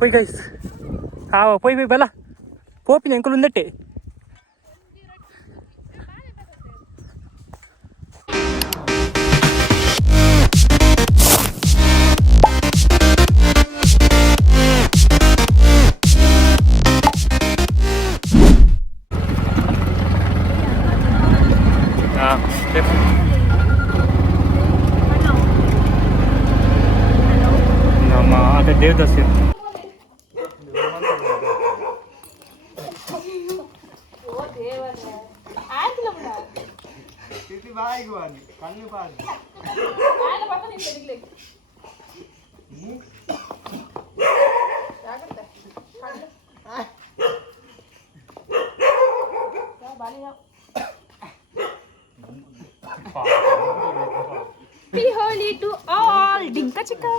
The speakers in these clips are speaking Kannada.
పోయి గైస్ పోయి పోయి బలా పోపింది అంకుల్ ఉందట్టే आता Devdas Happy Holi to all, Dinka Chika.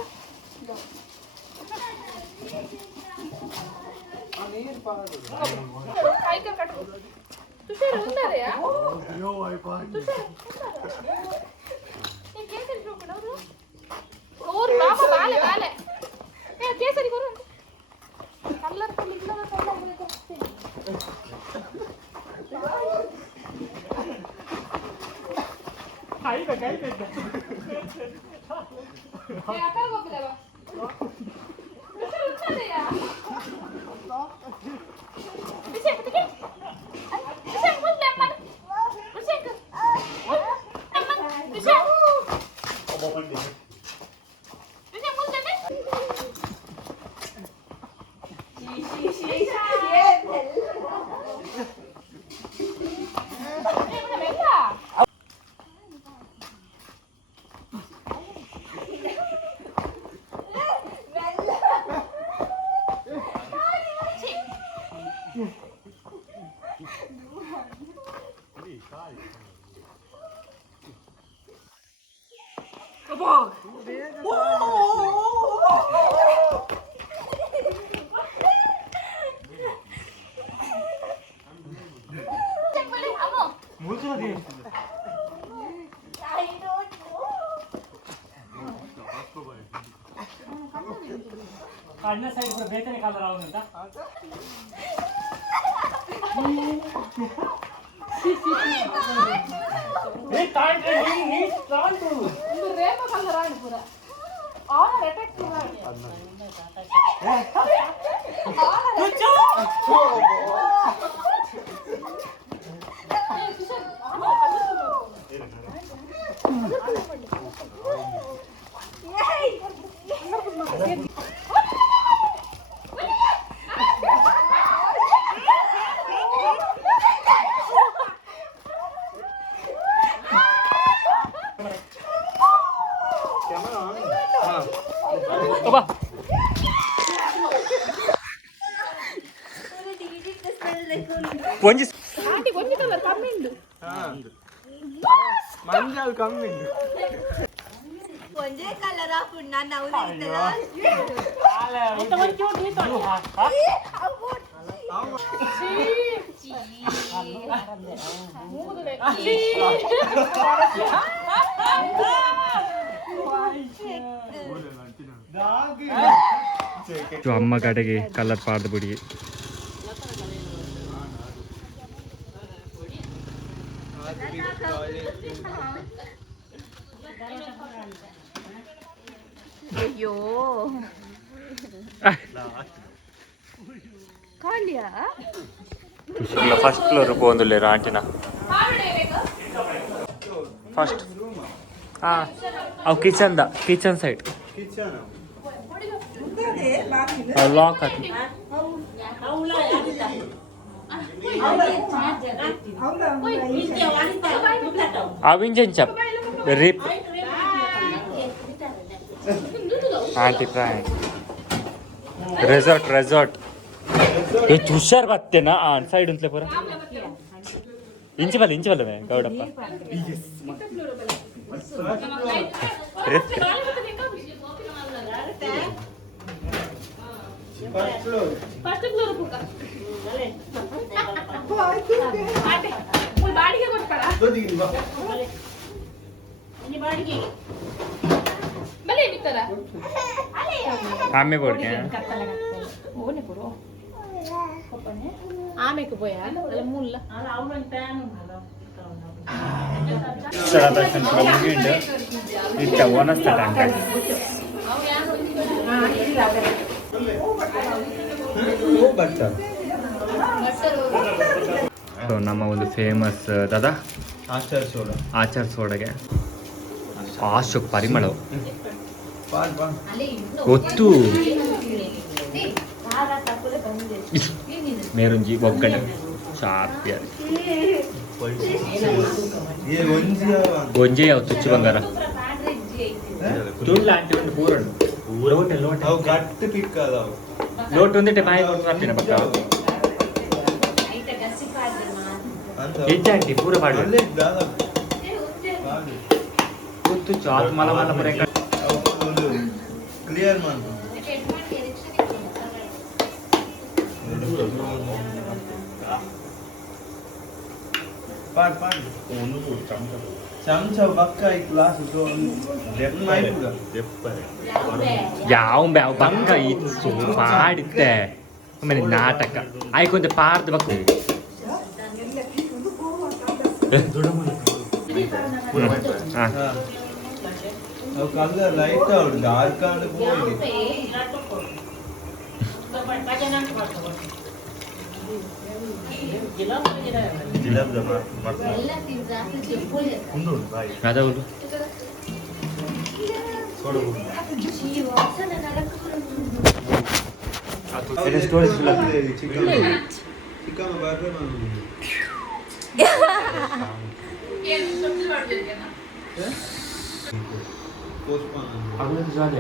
काढण्या साईड पर बेतने कलर आवुंता ए कांट नी स्ट्रांग टू ಇದು ರೇಪ ಕಲರ್ ಆಗಿ ಪೂರ ಆಲ್ ಅಟ್ಯಾಕ್ ಮಾಡಿ Coba. Ponji. Auntie, ponji color kammindu. Manjal kammindu. Ponji color apunna navuditala. Ala, ita ponji cute isu. जो अम्मा काटेगी कलर पाड़ बुड़ी अयो कालिया फस्ट फ्लोर पोंदुले आंटीना फस्ट किचन सैड लॉक अविंजन रिप आंटी प्राय रेसॉर्ट ये तुषार बत्ते ना साइड उंटले पूरा इंच वाले मैं गौडप्पा फर्स्ट फ्लोर पूका आटे मुल बाड़ीगे ಕೊಡ್ತಾರಾ ini ಬಾಡಿಗೆ ಬಲೆ ಬಿತ್ತರಾ ಅಲೆ आम्ही बोलके ఆమెకు పోయా అలా ముళ్ళ चला दर्शन तुला मुगिंड इतक्या वन असतात अंका ಸೊ ನಮ್ಮ ಒಂದು ಫೇಮಸ್ ದಾದಾ ಆಚಾರ ಸೋಡಗೆ ಆಶೋಕ್ ಪರಿಮಳವು ಗೊತ್ತು ಮೇರುಂಜಿ ಒಗ್ಗಡೆ ಶಾಪಿ ಗೊಂಜೆ ಯಾವ ತುಚ್ಚು ಬಂಗಾರ ತುಳ್ಳ ಆಂಟಿ ಒಂದು ಪೂರಣ್ಣು ಲೋಟ್ ಒಂದಿಟ್ಟೆ ಬಾಯಿ ಕೊಟ್ಟು ಬರ್ತೀನಿ ಪಕ್ಕ ಹೆಚ್ಚಾಂಟಿ ಪೂರ ಪಾಡು ಗೊತ್ತು ಚಾಲು ಮಲ ಮಲ ಪೂರ ಕ್ಲಿಯರ್ ಮಾಡು ಪಾಡ್ ಪಾಡ್ ಚಮಚ ಬಕ್ಕ ಈ ಗ್ಲಾಸ್ ಯಾವ ಬ್ಯಾವ್ ಬಂಗ ಇತ್ತು ಪಾಡಿತ್ತೆ ಆಮೇಲೆ ನಾಟಕ ಆಯ್ಕೊಂತ ಪಾರ್ದ ಬಕ್ಕ ಕಲರ್ ಲೈಟ್ ಅವಳು ಡಾರ್ಕ್ ಆಂಡ್ ಅದೌದು ಚಿಕನ್ ಬರ್ರೆ ಅಗಲದ್ದು ಜಾಲಿ